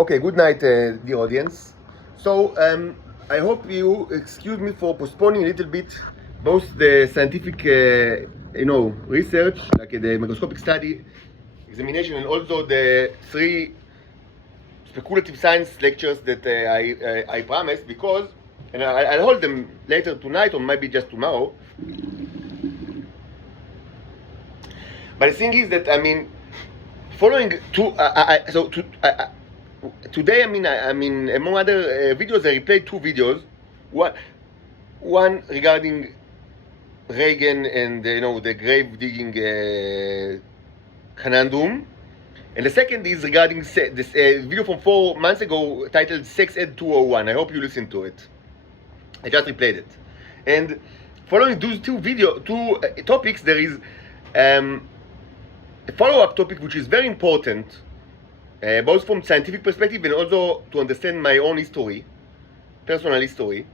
Okay, good night, dear audience. So, I hope you excuse me for postponing a little bit both the scientific, research, like the microscopic study, examination, and also the 3 speculative science lectures that I promised, because, and I'll hold them later tonight or maybe just tomorrow. But the thing is that, following today, among other videos, I replayed 2 videos. One regarding Reagan and the grave digging conundrum, and the second is regarding this video from 4 months ago titled Sex Ed 201. I hope you listened to it. I just replayed it. And following those two topics, there is a follow-up topic which is very important, both from scientific perspective and also to understand my own history, personal history.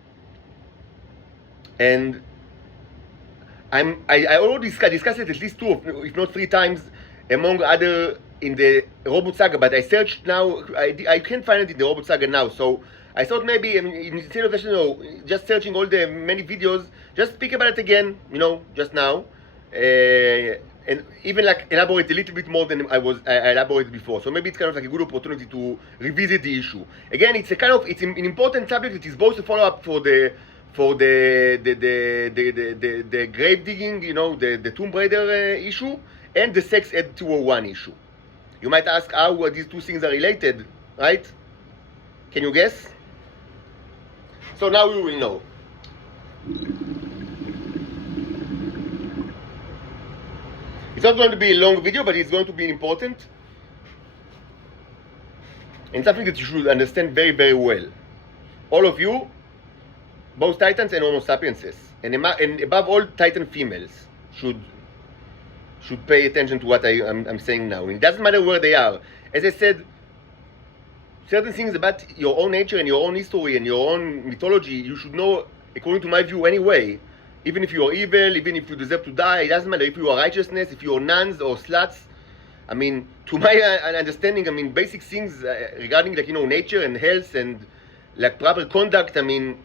And I already discussed it at least 2, if not 3 times, among other in the robot saga. But I searched now, I can't find it in the robot saga now. So I thought maybe, instead of just searching all the many videos, just speak about it again, just now, and even like elaborate a little bit more than I elaborated before. So maybe it's kind of like a good opportunity to revisit the issue again. It's an important subject. It is both a follow-up for the grave digging, the Tomb Raider issue, and the Sex Ed 201 issue. You might ask how these 2 things are related, right? Can you guess? So now you will know. It's not going to be a long video, but it's going to be important and something that you should understand very, very well. All of you, both Titans and Homo sapienses, and above all, Titan females should pay attention to what I'm saying now. It doesn't matter where they are. As I said, certain things about your own nature and your own history and your own mythology, you should know, according to my view anyway. Even if you are evil, even if you deserve to die, it doesn't matter if you are righteousness, if you are nuns or sluts. To my understanding, basic things regarding nature and health and like proper conduct, and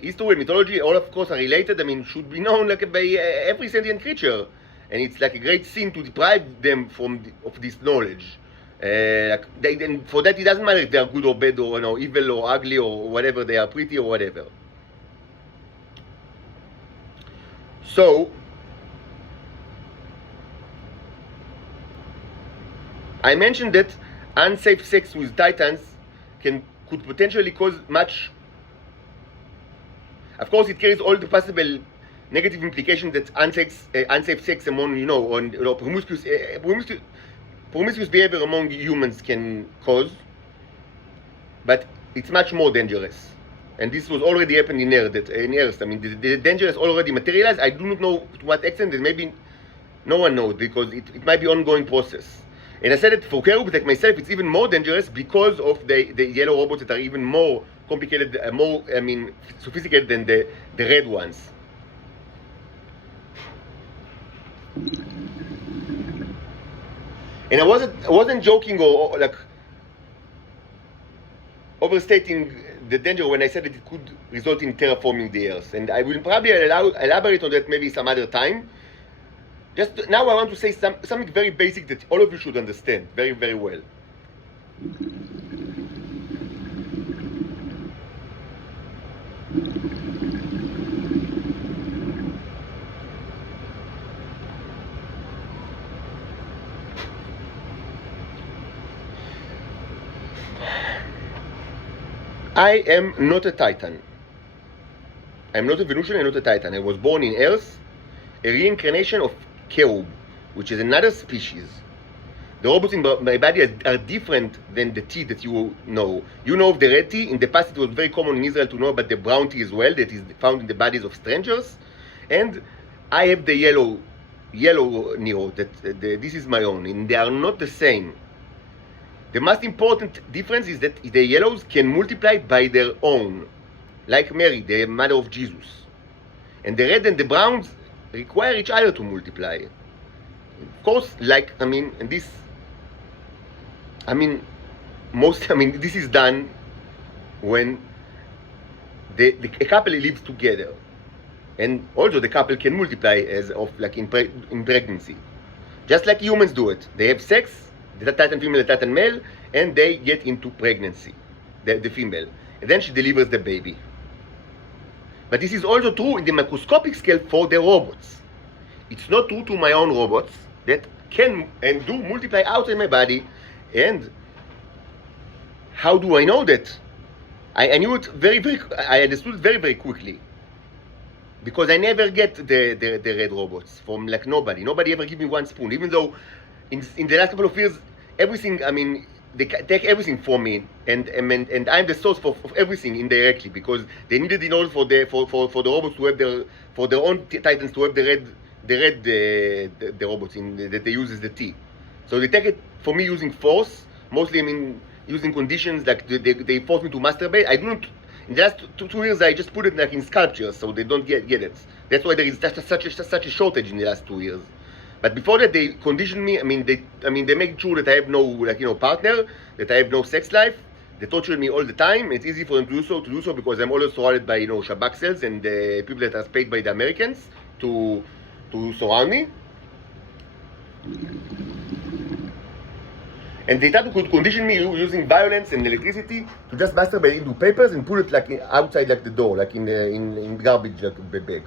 history and mythology, all of course are related, should be known by every sentient creature. And it's like a great sin to deprive them of this knowledge. And for that, it doesn't matter if they are good or bad or evil or ugly or whatever, they are pretty or whatever. So, I mentioned that unsafe sex with Titans could potentially cause much. Of course, it carries all the possible negative implications that unsafe sex among promiscuous behavior among humans can cause, but it's much more dangerous. And this was already happening in Earth. The danger is already materialized. I do not know to what extent, and maybe no one knows, because it might be an ongoing process. And I said that for cherubs like myself, it's even more dangerous because of the yellow robots that are even more complicated, more sophisticated than the red ones. And I wasn't joking or like overstating the danger when I said that it could result in terraforming the Earth. And I will probably elaborate on that maybe some other time. Just now I want to say something very basic that all of you should understand very, very well. I am not a Titan. I'm not a Venusian, I'm not a Titan. I was born in Earth, a reincarnation of cherub, which is another species. The robots in my body are different than the tea that you know. You know of the red tea. In the past, it was very common in Israel to know about the brown tea as well, that is found in the bodies of strangers. And I have the yellow Nero, this is my own, and they are not the same. The most important difference is that the yellows can multiply by their own, like Mary, the mother of Jesus. And the red and the browns require each other to multiply. Of course, I mean, this is done when a couple lives together, and also the couple can multiply as of like in pregnancy, just like humans do it. They have sex, the Titan female, the Titan male, and they get into pregnancy, the female, and then she delivers the baby. But this is also true in the microscopic scale for the robots. It's not true to my own robots that can and do multiply outside my body. And how do I know that? I knew it I understood it very quickly. Because I never get the red robots from like nobody. Nobody ever give me one spoon. Even though in the last couple of years, everything, I mean, they take everything from me, and I'm the source of everything indirectly, because they needed in order for the robots to have for their own Titans to have the robots that they use as the T. So they take it for me using force, mostly I mean using conditions like they force me to masturbate. I don't. In the last two years, I just put it like in sculptures, so they don't get it. That's why there is such a shortage in the last 2 years. But before that, they condition me. I mean, they make sure that I have no partner, that I have no sex life. They torture me all the time. It's easy for them to do so because I'm always surrounded by Shabak cells and people that are paid by the Americans to surround me. And they try to condition me using violence and electricity to just masturbate into papers and put it like outside like the door, like in garbage like bag.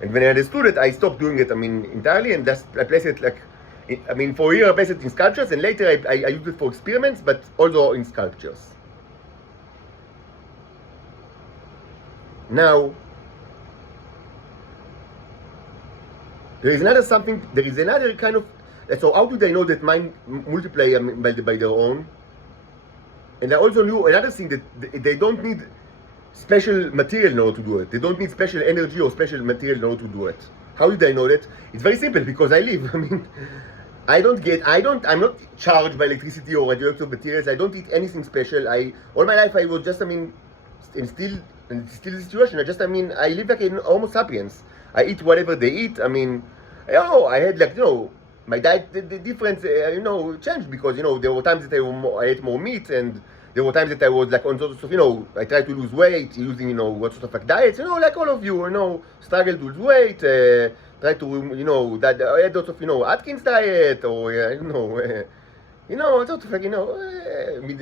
And when I understood it, I stopped doing it, I mean, entirely, and just I placed it like, I mean, for a year I placed it in sculptures, and later I used it for experiments, but also in sculptures. Now, there is another kind of, so how do they know that mine multiply by their own? And I also knew another thing, that they don't need special material in order to do it. They don't need special energy or special material in order to do it. How did I know that? It's very simple, because I live. I mean, I'm not charged by electricity or radioactive materials. I don't eat anything special. All my life I was just, I mean, and still the situation. I live like an Homo sapiens. I eat whatever they eat. I mean, I had like, my diet, the difference, changed, because, there were times that I ate more meat, and there were times that I was like on sort of, I tried to lose weight using, what sort of like diets, like all of you, struggle to lose weight, try to, that I had lots of, Atkins diet, or, sort of like,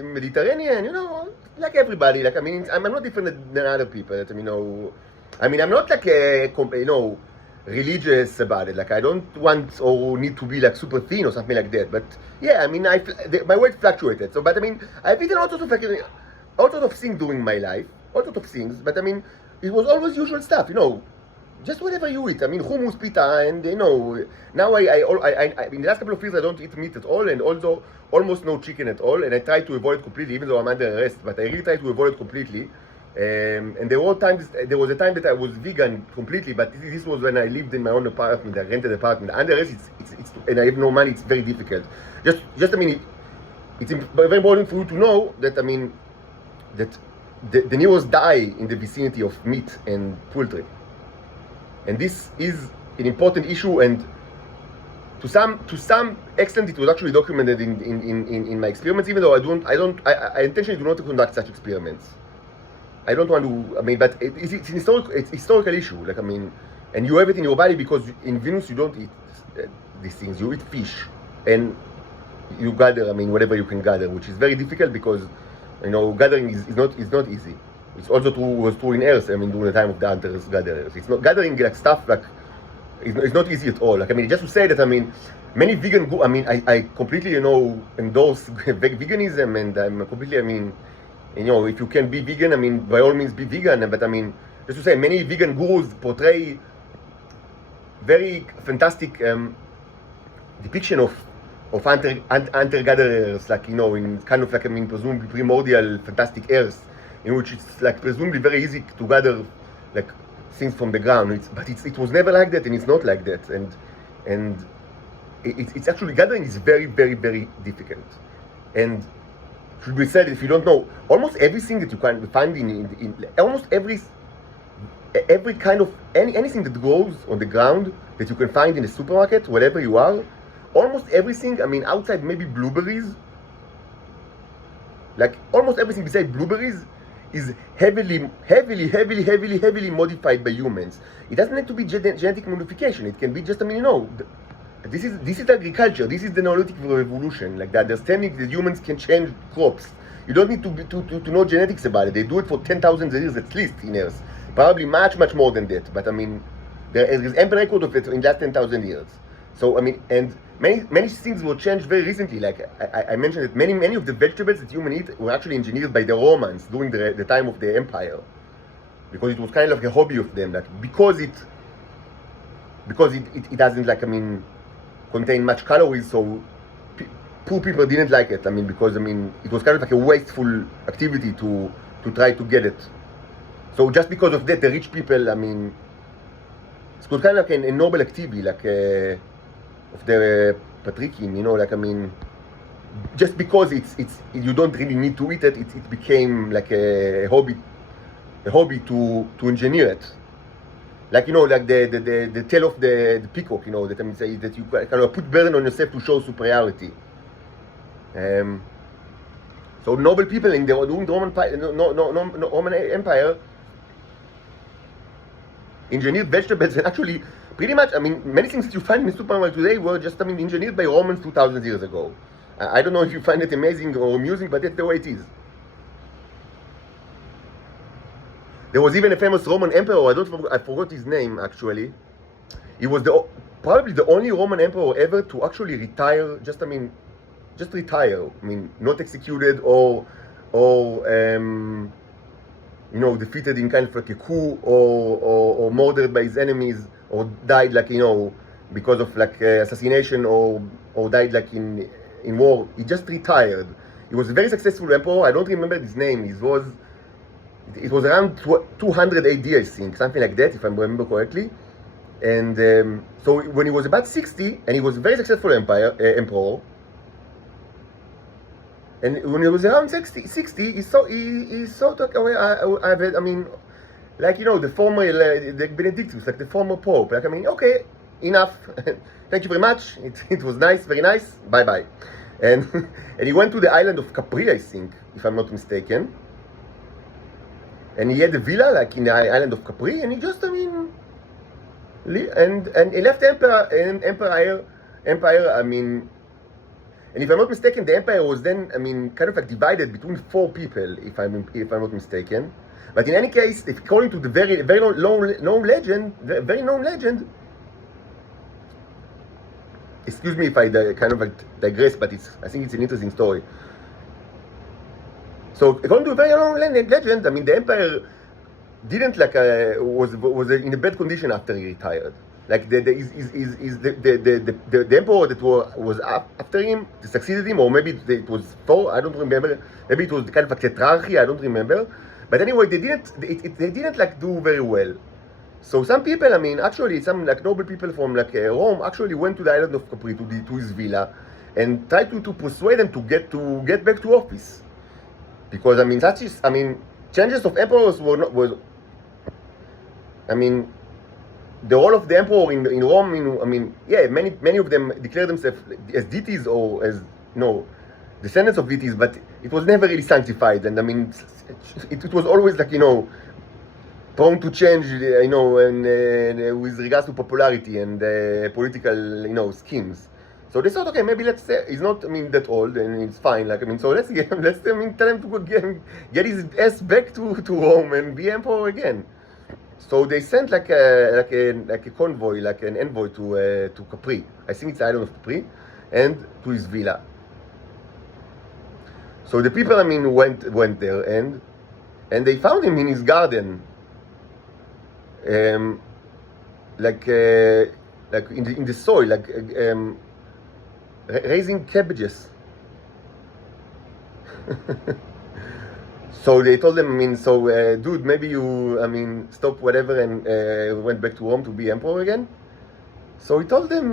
Mediterranean, like everybody, like, I mean, I'm not different than other people, that, I'm not like religious about it. Like, I don't want or need to be like super thin or something like that. But yeah, I mean, my weight fluctuated. So, but I mean, I've eaten all sorts of things during my life, all sorts of things. But I mean, it was always usual stuff, just whatever you eat. I mean, hummus, pita, and now I in the last couple of years I don't eat meat at all, and also almost no chicken at all. And I try to avoid it completely, even though I'm under arrest. But I really try to avoid it completely. And there was a time that I was vegan completely, but this was when I lived in my own apartment, I rented an apartment. Under arrest, it's and I have no money. It's very difficult. Just I mean, it's very important for you to know that, I mean, that the nearest die in the vicinity of meat and poultry, and this is an important issue. And to some extent, it was actually documented in my experiments. Even though I intentionally do not conduct such experiments. I don't want to, I mean, but it's a historical issue, like, I mean, and you have it in your body, because in Venus you don't eat these things, you eat fish, and you gather, I mean, whatever you can gather, which is very difficult, because, gathering is not easy. It's also was true in Earth, I mean, during the time of the hunters gatherers. It's not gathering like stuff, like, it's not easy at all. Like, I mean, just to say that, I mean, many vegan, I completely, endorse veganism, and I'm completely, I mean, if you can be vegan, I mean, by all means be vegan. But I mean, just to say, many vegan gurus portray very fantastic depiction of hunter-gatherers, like, in kind of like, I mean, presumably primordial, fantastic Earth, in which it's like presumably very easy to gather like things from the ground. But it was never like that, and it's not like that. And it's actually, gathering is very, very, very difficult. And should be said, if you don't know, almost everything that you can find in almost every kind of anything that grows on the ground that you can find in the supermarket, wherever you are, almost everything, I mean, outside maybe blueberries, like almost everything besides blueberries is heavily modified by humans. It doesn't need to be genetic modification. It can be just, this is agriculture. This is the Neolithic revolution. Like the understanding that humans can change crops. You don't need to know genetics about it. They do it for 10,000 years at least in Earth. Probably much more than that. But there is ample record of it in the last 10,000 years. So and many things were changed very recently. Like I mentioned that many of the vegetables that humans eat were actually engineered by the Romans during the time of the empire, because it was kind of like a hobby of them. Like because it doesn't contain much calories, so poor people didn't like it. Because it was kind of like a wasteful activity to try to get it. So just because of that, the rich people, it was kind of like a noble activity, like of the patrikim, just because it's you don't really need to eat it, it became like a hobby to engineer it. Like the tail of the peacock, that say that you kind of put burden on yourself to show superiority. So noble people during the Roman Empire engineered vegetables, and actually pretty much, many things that you find in the supermarket today were just, engineered by Romans 2,000 years ago. I don't know if you find it amazing or amusing, but that's the way it is. There was even a famous Roman emperor, I forgot his name actually. He was probably the only Roman emperor ever to actually retire, just retire. Not executed or defeated in kind of like a coup or murdered by his enemies, or died because of assassination or died in war. He just retired. He was a very successful emperor. I don't remember his name. It was around 200 AD, I think, something like that, if I remember correctly. And so when he was about 60, and he was a very successful emperor, and when he was around 60, he thought, okay, I've had, the former, the Benedictus, like the former Pope, okay, enough, thank you very much, it was nice, very nice, bye-bye. And he went to the island of Capri, I think, if I'm not mistaken. And he had a villa, in the island of Capri, and he just, and he left the empire, and if I'm not mistaken, the empire was then, kind of divided between 4 people, if I'm not mistaken. But in any case, according to the very known legend, excuse me if I kind of digress, but I think it's an interesting story. So according to a very long legend, the empire didn't was in a bad condition after he retired. Like the emperor that was after him, succeeded him, or maybe it was 4, I don't remember. Maybe it was kind of a tetrarchy, I don't remember. But anyway, they didn't do very well. So some people, actually some noble people from Rome actually went to the island of Capri to his villa and tried to persuade them to get back to office. Because changes of emperors the role of the emperor in Rome, many of them declare themselves as deities or as descendants of deities, but it was never really sanctified, and it was always prone to change, and with regards to popularity and political schemes. So they thought, okay, maybe let's say he's not that old and it's fine. So let's tell him to get his ass back to Rome and be emperor again. So they sent a convoy, an envoy to Capri. I think it's the island of Capri, and to his villa. So the people went there and they found him in his garden, in the soil, raising cabbages. So they told them, dude, maybe you, stop whatever and went back to Rome to be emperor again. So he told them,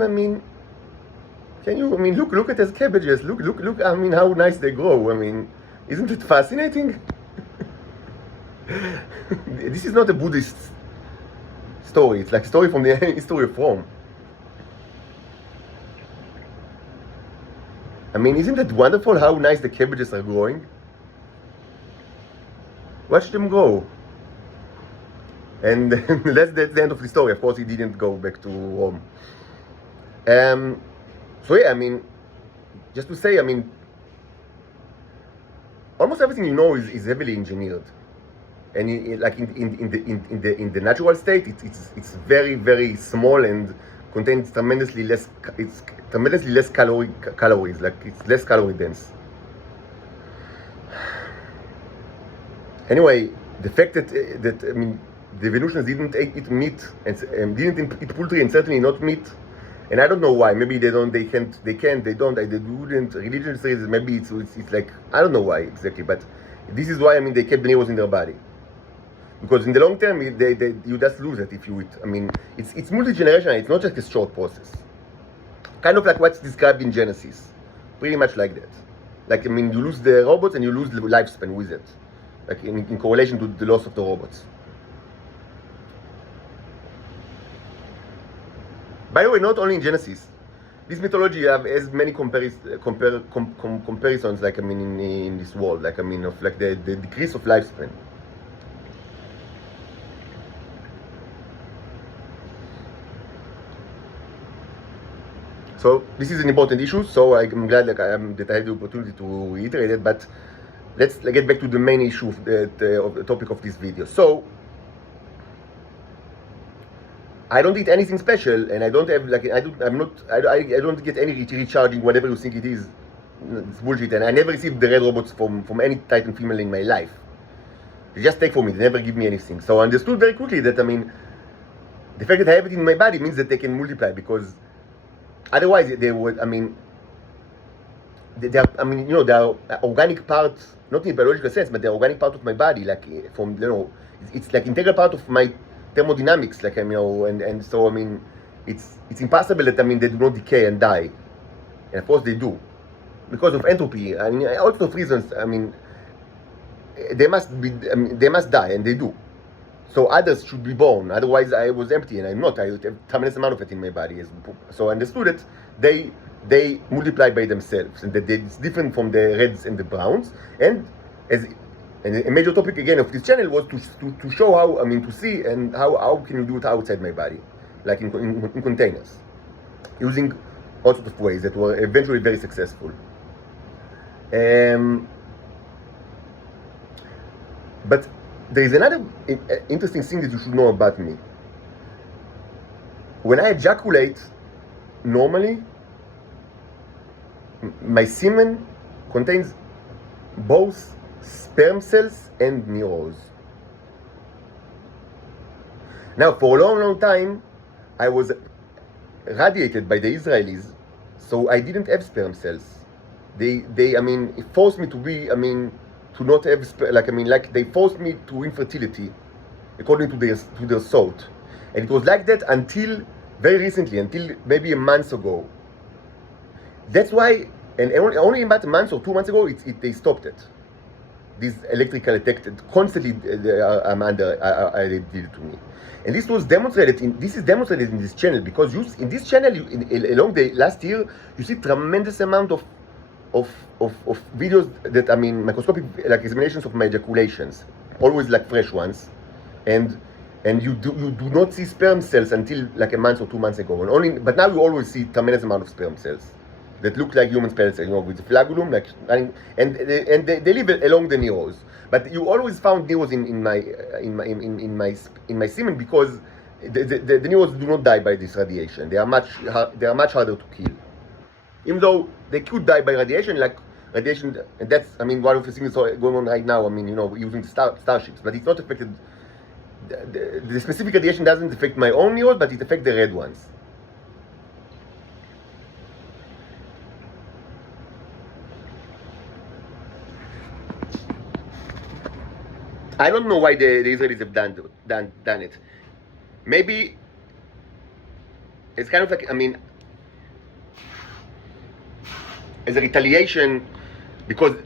can you, look at his cabbages, look, how nice they grow. Isn't it fascinating? This is not a Buddhist story. It's like a story from the history of Rome. Isn't it wonderful how nice the cabbages are growing? Watch them go. And that's the end of the story. Of course, he didn't go back to Rome. So yeah, I mean, just to say, I mean, almost everything you know is heavily engineered, and like in the natural state, it's very, very small and contains tremendously less. It's tremendously less calories. Like it's less calorie dense. Anyway, the fact that I mean the evolutionists didn't eat meat and didn't eat poultry and certainly not meat, and I don't know why. Maybe they don't, they can't, they don't, they wouldn't. Religious reasons. Maybe it's like I don't know why exactly, but this is why I mean they kept the neurons in their body, because in the long term you just lose it if you eat. I mean it's multi-generational. It's not just a short process. Kind of like what's described in Genesis, pretty much like that. Like I mean you lose the robots and you lose the lifespan with it. Like in correlation to the loss of the robots. By the way, not only in Genesis, this mythology has many comparisons. Like I mean, in this world, like I mean, of like the decrease of lifespan. So this is an important issue. So I'm glad that I had the opportunity to reiterate it. But let's get back to the main issue of the topic of this video. So I don't eat anything special, and I don't have like I don't get any recharging whatever you think it is. It's bullshit, and I never received the red robots from any Titan female in my life. They just take from me. They never give me anything. So I understood very quickly that I mean, the fact that I have it in my body means that they can multiply, because otherwise they would. I mean, they are, I mean, you know, they are organic parts, not in a biological sense, but they're organic part of my body. Like from you know, it's like integral part of my thermodynamics, like you know, and so I mean, it's impossible that I mean they do not decay and die, and of course they do, because of entropy. I mean, also of reasons. I mean, they must they must die, and they do. So others should be born. Otherwise, I was empty, and I'm not. I have a tremendous amount of it in my body. So I understood that they multiply by themselves, and that it's different from the reds and the browns. And a major topic again of this channel was to show how, I mean, to see and how can you do it outside my body, like in containers, using all sorts of ways that were eventually very successful. But there is another interesting thing that you should know about me. When I ejaculate, normally, my semen contains both sperm cells and neurons. Now, for a long time, I was radiated by the Israelis, so I didn't have sperm cells. They I mean, it forced me to be, I mean, to not have, like they forced me to infertility, according to their thought. And it was like that until very recently, until maybe a month ago. That's why, and only about a month or 2 months ago, they stopped it. These electrical detected constantly they did it to me, and this was demonstrated. This is demonstrated in this channel, because in this channel, along the last year, you see tremendous amount of videos that, I mean, microscopic like examinations of my ejaculations, always like fresh ones, and you do not see sperm cells until like a month or 2 months ago, but now you always see tremendous amount of sperm cells that look like human sperm cells, you know, with the flagellum, like, and they live along the neurons. But you always found neurons in my semen, because the neurons do not die by this radiation. They are much harder to kill, even though they could die by radiation, and that's, I mean, one of the things going on right now. I mean, you know, using the starships, but it's not affected. The specific radiation doesn't affect my own neurons, but it affects the red ones. I don't know why the Israelis have done it. Maybe it's kind of like, I mean, as a retaliation, because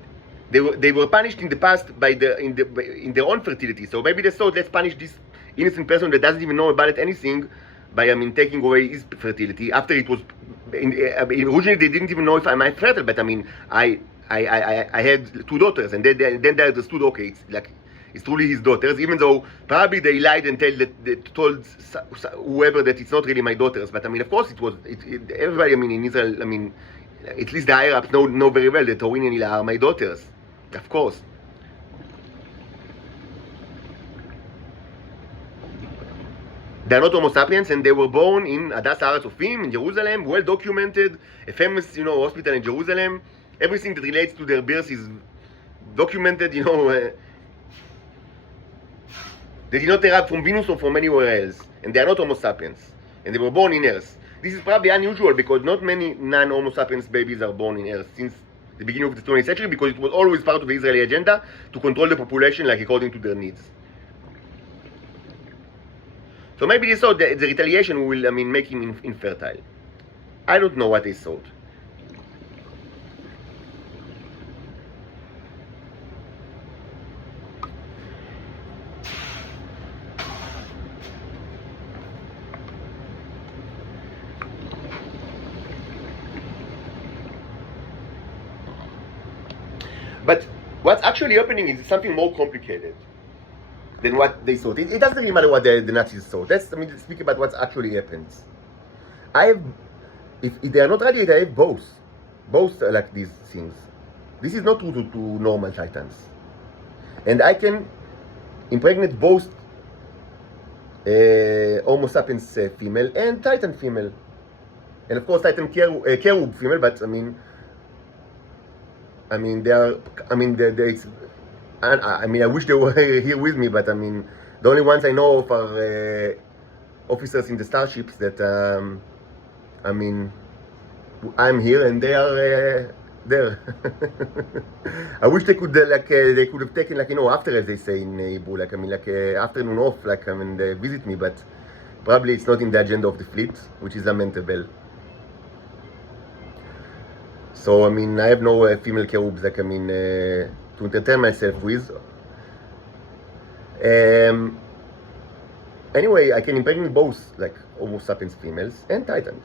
they were punished in the past in their own fertility. So maybe they thought, let's punish this innocent person that doesn't even know about it anything by, I mean, taking away his fertility after it was. Originally, they didn't even know if I'm fertile, but I mean, I had 2 daughters, and then they understood, okay, it's like, is truly his daughters, even though probably they lied and told whoever that it's not really my daughters. But I mean, of course, everybody, I mean, in Israel, I mean, at least the higher ups know very well that Orin and Hila are my daughters, of course. They are not Homo sapiens, and they were born in Hadassah Har HaTzofim in Jerusalem, well documented, a famous, hospital in Jerusalem. Everything that relates to their birth is documented, They did not arrive from Venus or from anywhere else, and they are not Homo sapiens, and they were born in Earth. This is probably unusual because not many non-Homo sapiens babies are born in Earth since the beginning of the 20th century, because it was always part of the Israeli agenda to control the population like according to their needs. So maybe they thought that the retaliation will, make him infertile. I don't know what they thought. But what's actually happening is something more complicated than what they thought. It doesn't really matter what the Nazis thought. Let's speak about what actually happens. If they are not radiated, I have both like these things. This is not true to normal Titans, and I can impregnate both Homo sapiens female and Titan female, and of course Titan cherub female. But they are. I wish they were here with me, but the only ones I know of are officers in the starships that, I'm here and they are there. I wish they could, they could have taken, after, as they say in Hebrew, afternoon off, they visit me, but probably it's not in the agenda of the fleet, which is lamentable. So, I have no female cherubs, to entertain myself with. Anyway, I can impregnate both, Homo sapiens females and Titans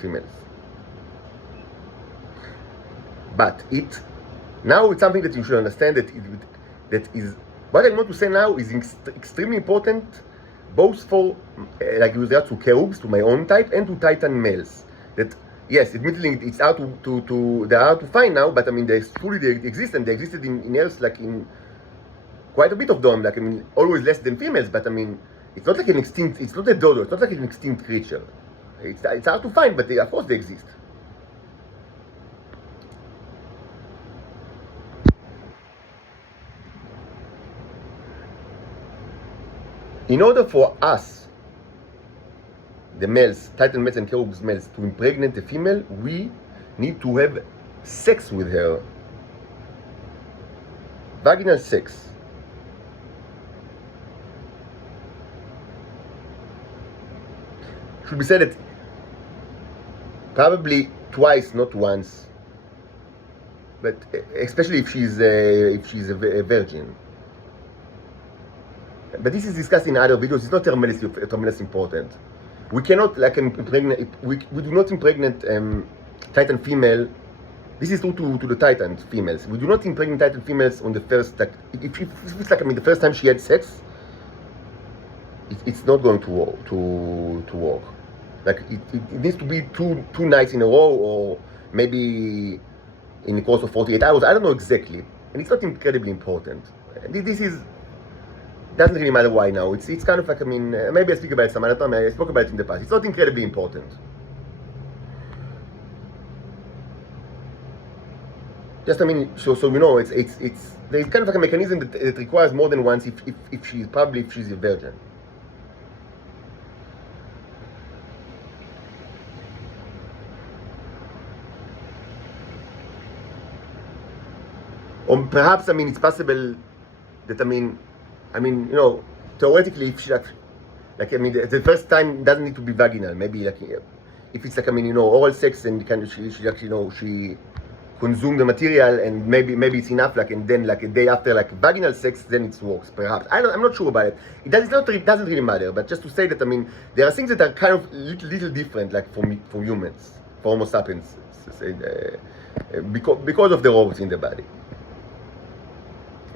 females. But now it's something that you should understand that is what I want to say now is extremely important, both for with regard to cherubs, to my own type, and to Titan males. That yes, admittedly, it's hard they're hard to find now, but they exist, and they existed in Earth, in quite a bit of them, always less than females, but it's not like an extinct, it's not a dodo, it's not like an extinct creature. It's hard to find, but of course they exist. In order for us, the males, Titan males and cherubs males, to impregnate a female, we need to have sex with her. Vaginal sex. Should be said that probably twice, not once. But especially if she's a virgin. But this is discussed in other videos. It's not tremendously important. We cannot impregnate. We do not impregnate Titan female. This is true to the Titan females. We do not impregnate Titan females on the first if it's the first time she had sex. It's not going to work. It needs to be two nights in a row, or maybe in the course of 48 hours. I don't know exactly, and it's not incredibly important. This doesn't really matter why now. It's kind of maybe I speak about it some other time. I spoke about it in the past. It's not incredibly important. Just so we know, it's there's kind of a mechanism that requires more than once if she's a virgin. Or perhaps it's possible that theoretically, if she the first time doesn't need to be vaginal. Maybe if it's oral sex and she consume the material, and maybe it's enough. And then a day after vaginal sex, then it works. Perhaps I'm not sure about it. It doesn't really matter. But just to say that there are things that are kind of little different, for humans, for Homo sapiens, because of the robots in the body.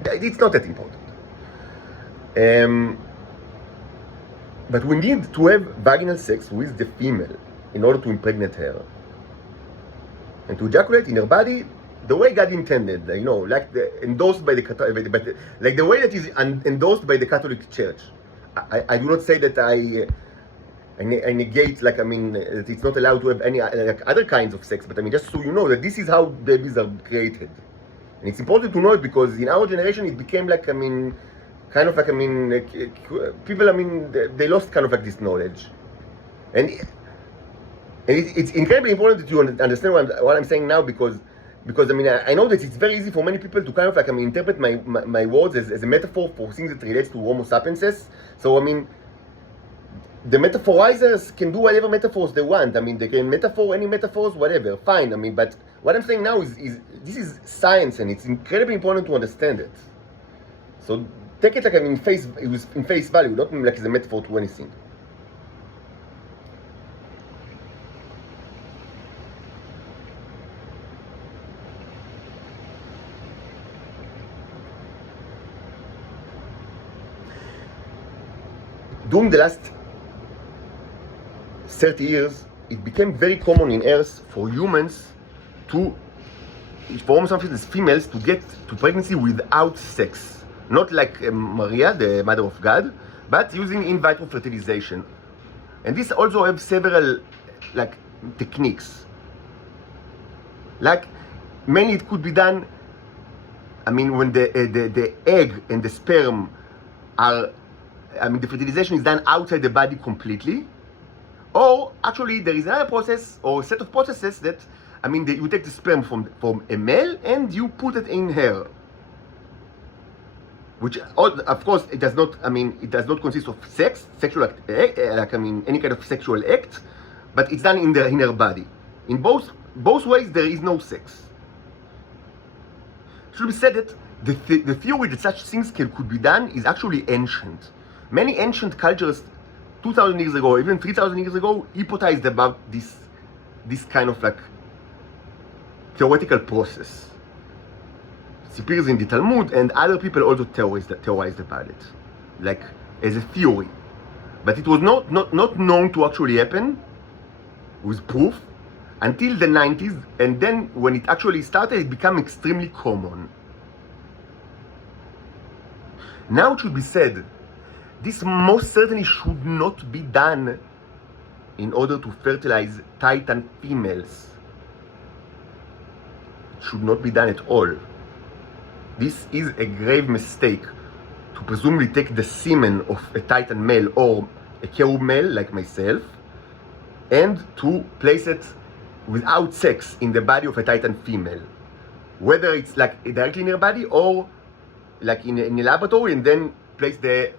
It's not that important. But we need to have vaginal sex with the female in order to impregnate her and to ejaculate in her body the way God intended, like endorsed by like the way that is endorsed by the Catholic Church. I do not say that I negate, that it's not allowed to have any other kinds of sex, but just so you know that this is how babies are created. And it's important to know it because in our generation it became people, they lost kind of like this knowledge. And it's incredibly important that you understand what I'm saying now because I know that it's very easy for many people to kind of interpret my words as a metaphor for things that relates to Homo sapienses. So the metaphorizers can do whatever metaphors they want. They can metaphor any metaphors, whatever, fine. But what I'm saying now is this is science and it's incredibly important to understand it. So take it in face value, not like as a metaphor to anything. During the last 30 years, it became very common in Earth for humans for Homo sapiens females to get to pregnancy without sex. Not like Maria, the mother of God, but using in vitro fertilization. And this also have several techniques. Mainly it could be done, when the egg and the sperm are, the fertilization is done outside the body completely. Or actually there is another process or set of processes that, you take the sperm from a male and you put it in her. Which, of course, it does not consist of sexual act, any kind of sexual act, but it's done in her body. In both ways, there is no sex. It should be said that the theory that such things could be done is actually ancient. Many ancient cultures, 2,000 years ago, even 3,000 years ago, hypothesized about this kind of theoretical process. It appears in the Talmud, and other people also theorized about it, as a theory. But it was not known to actually happen with proof until the 90s, and then when it actually started, it became extremely common. Now it should be said, this most certainly should not be done in order to fertilize Titan females. It should not be done at all. This is a grave mistake to presumably take the semen of a Titan male or a cherub male like myself and to place it without sex in the body of a Titan female. Whether it's directly in her body or in a laboratory and then place the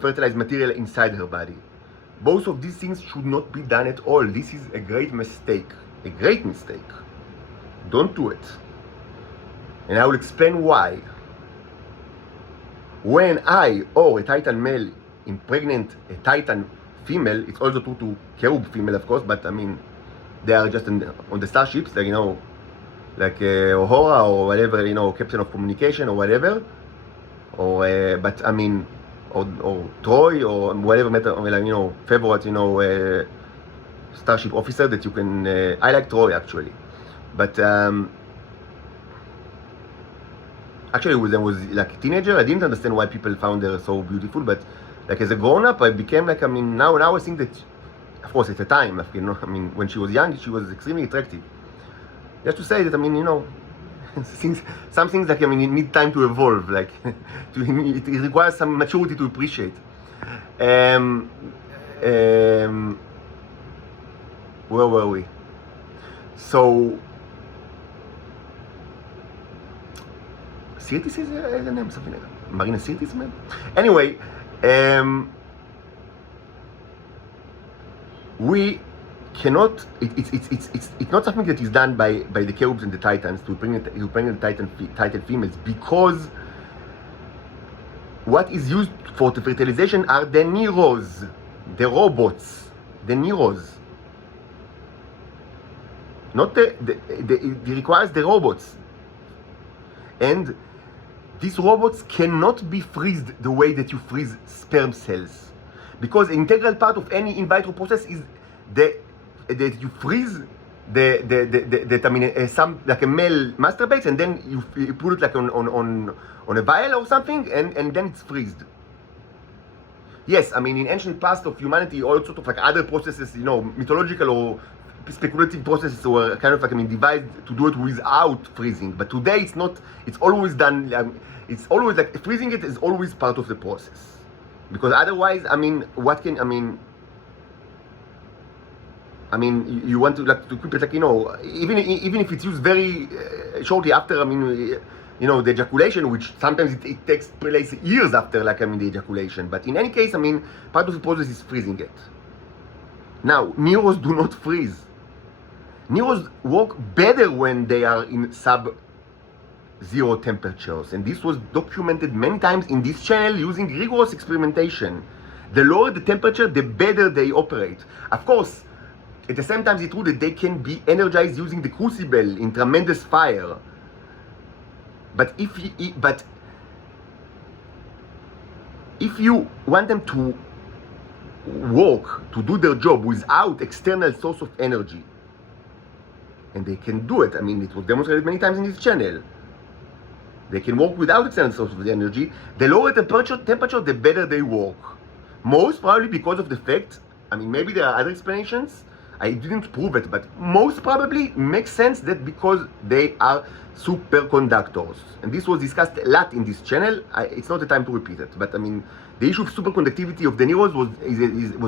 fertilized material inside her body. Both of these things should not be done at all. This is a great mistake. A great mistake. Don't do it. And I will explain why. When I or a Titan male impregnate a Titan female, it's also true to cherub female, of course, but they are just on the starships, like Uhura or whatever, captain of communication or whatever, or Troy or whatever favorite, starship officer that you can. I like Troy actually, but actually when I was a teenager, I didn't understand why people found her so beautiful, but as a grown-up, I became now I think that, of course, at the time, when she was young, she was extremely attractive. Just to say that, some things need time to evolve, it requires some maturity to appreciate. Where were we? So, Sirtis is the name, something like that. Marina Sirtis, man? Anyway, we cannot. It's not something that is done by the cherubs and the titans to bring the Titan females, because what is used for the fertilization are the Neros, the robots, the Neros. Not it requires the robots, and these robots cannot be freezed the way that you freeze sperm cells, because an integral part of any in vitro process is that you freeze some like a male masturbates, and then you put it like on a vial or something, and then it's freezed. Yes, I mean, in ancient past of humanity, all sorts of like other processes, you know, mythological or speculative processes were kind of like, I mean, devised to do it without freezing. But today it's not, it's always done, it's always like, freezing it is always part of the process. Because otherwise, I mean, what can, I mean, you want to like to keep it like, you know, even if it's used very shortly after, I mean, you know, the ejaculation, which sometimes it takes place years after, like, I mean, the ejaculation. But in any case, I mean, part of the process is freezing it. Now, neros do not freeze. Neros work better when they are in sub-zero temperatures. And this was documented many times in this channel using rigorous experimentation. The lower the temperature, the better they operate. Of course, at the same time, it's true that they can be energized using the crucible in tremendous fire. But if you want them to work, to do their job without external source of energy, and they can do it, I mean, it was demonstrated many times in this channel, they can work without external source of energy, the lower temperature, the better they work. Most probably because of the fact, I mean, maybe there are other explanations, I didn't prove it, but most probably makes sense that because they are superconductors. And this was discussed a lot in this channel. It's not the time to repeat it, but I mean, the issue of superconductivity of the neros was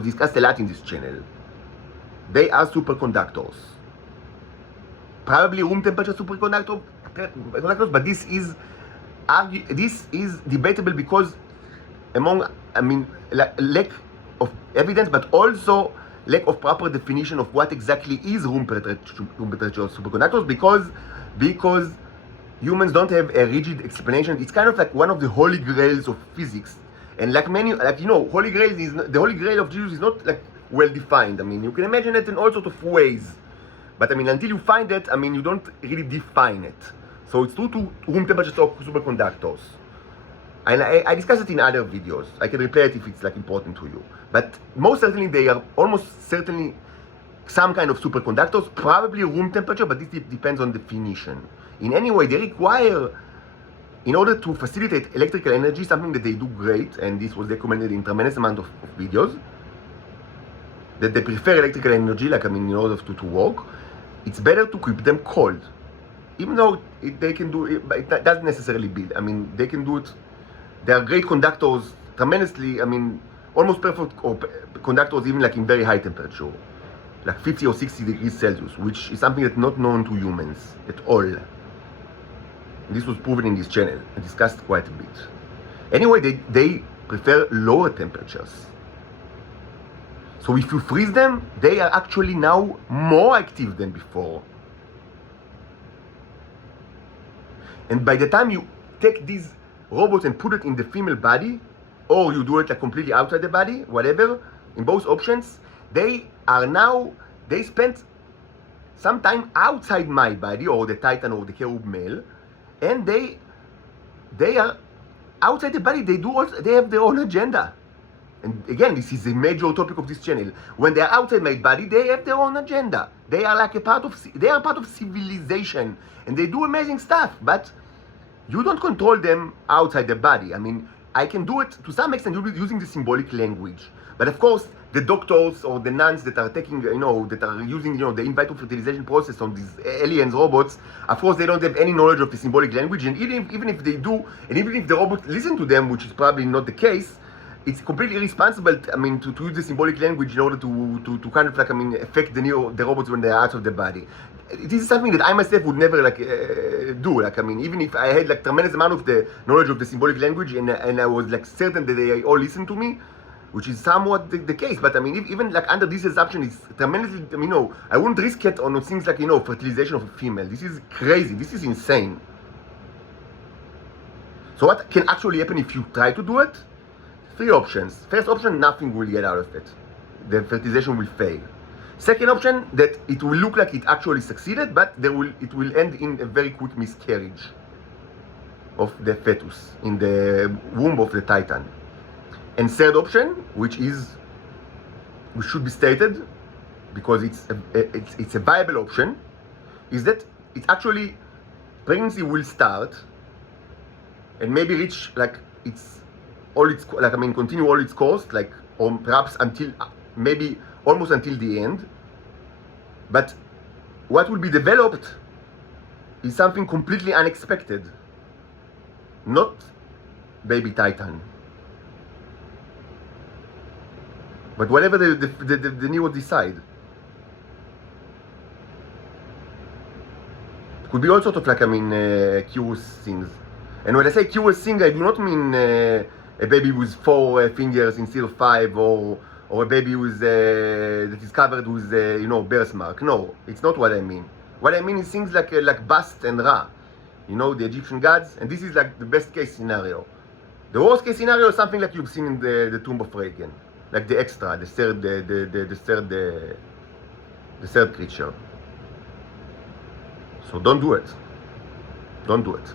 discussed a lot in this channel. They are superconductors. Probably room temperature superconductors, but this is debatable because among, I mean, lack of evidence, but also lack of proper definition of what exactly is room temperature superconductors, because humans don't have a rigid explanation. It's kind of like one of the holy grails of physics, and like many, like, you know, holy grail is the holy grail of Jesus is not like well defined. I mean, you can imagine it in all sorts of ways, but I mean, until you find it, I mean, you don't really define it. So it's true to room temperature superconductors. And I discussed it in other videos. I can replay it if it's like important to you. But most certainly they are almost certainly some kind of superconductors, probably room temperature, but this depends on definition. In any way, they require, in order to facilitate electrical energy, something that they do great, and this was documented in tremendous amount of videos, that they prefer electrical energy, like, I mean, in order to work, it's better to keep them cold. Even though they can do it, but it doesn't necessarily build. I mean, they can do it. They are great conductors, tremendously, I mean, almost perfect conductors, even like in very high temperature, like 50 or 60 degrees Celsius, which is something that's not known to humans at all. And this was proven in this channel and discussed quite a bit. Anyway, they prefer lower temperatures. So if you freeze them, they are actually now more active than before. And by the time you take these robots and put it in the female body, or you do it like completely outside the body, whatever, in both options, they spent some time outside my body, or the Titan or the Cherub male, and they are outside the body. They have their own agenda. And again, this is a major topic of this channel. When they are outside my body, they have their own agenda. They are like part of civilization, and they do amazing stuff, but you don't control them outside the body. I mean, I can do it to some extent using the symbolic language. But of course, the doctors or the nuns that are taking, you know, that are using, you know, the in vitro fertilization process on these aliens robots, of course, they don't have any knowledge of the symbolic language. And even if they do, and even if the robots listen to them, which is probably not the case, it's completely irresponsible, I mean, to use the symbolic language in order to kind of like, I mean, affect the robots when they're out of the body. This is something that I myself would never like do. Like, I mean, even if I had like tremendous amount of the knowledge of the symbolic language and I was like certain that they all listen to me, which is somewhat the case. But I mean, even like under this assumption, it's tremendously, I mean, no, I wouldn't risk it on things like, you know, fertilization of a female. This is crazy. This is insane. So what can actually happen if you try to do it? 3 options. First option, nothing will get out of it. The fertilization will fail. Second option, that it will look like it actually succeeded, but it will end in a very quick miscarriage. of the fetus in the womb of the Titan. And third option, which should be stated because it's a viable option, is that it's actually pregnancy will start and maybe reach like continue all its course, like, or perhaps until maybe almost until the end. But what will be developed is something completely unexpected, not baby Titan, but whatever the neuro decide. Could be all sort of like, curious things. And when I say curious thing, I do not mean a baby with 4 fingers instead of 5, or a baby with that is covered with birthmark. No, it's not what I mean. What I mean is things like Bast and Ra, the Egyptian gods, and this is like the best case scenario. The worst case scenario is something like you've seen in the tomb of Reagan, like the extra, the third creature. So don't do it. Don't do it.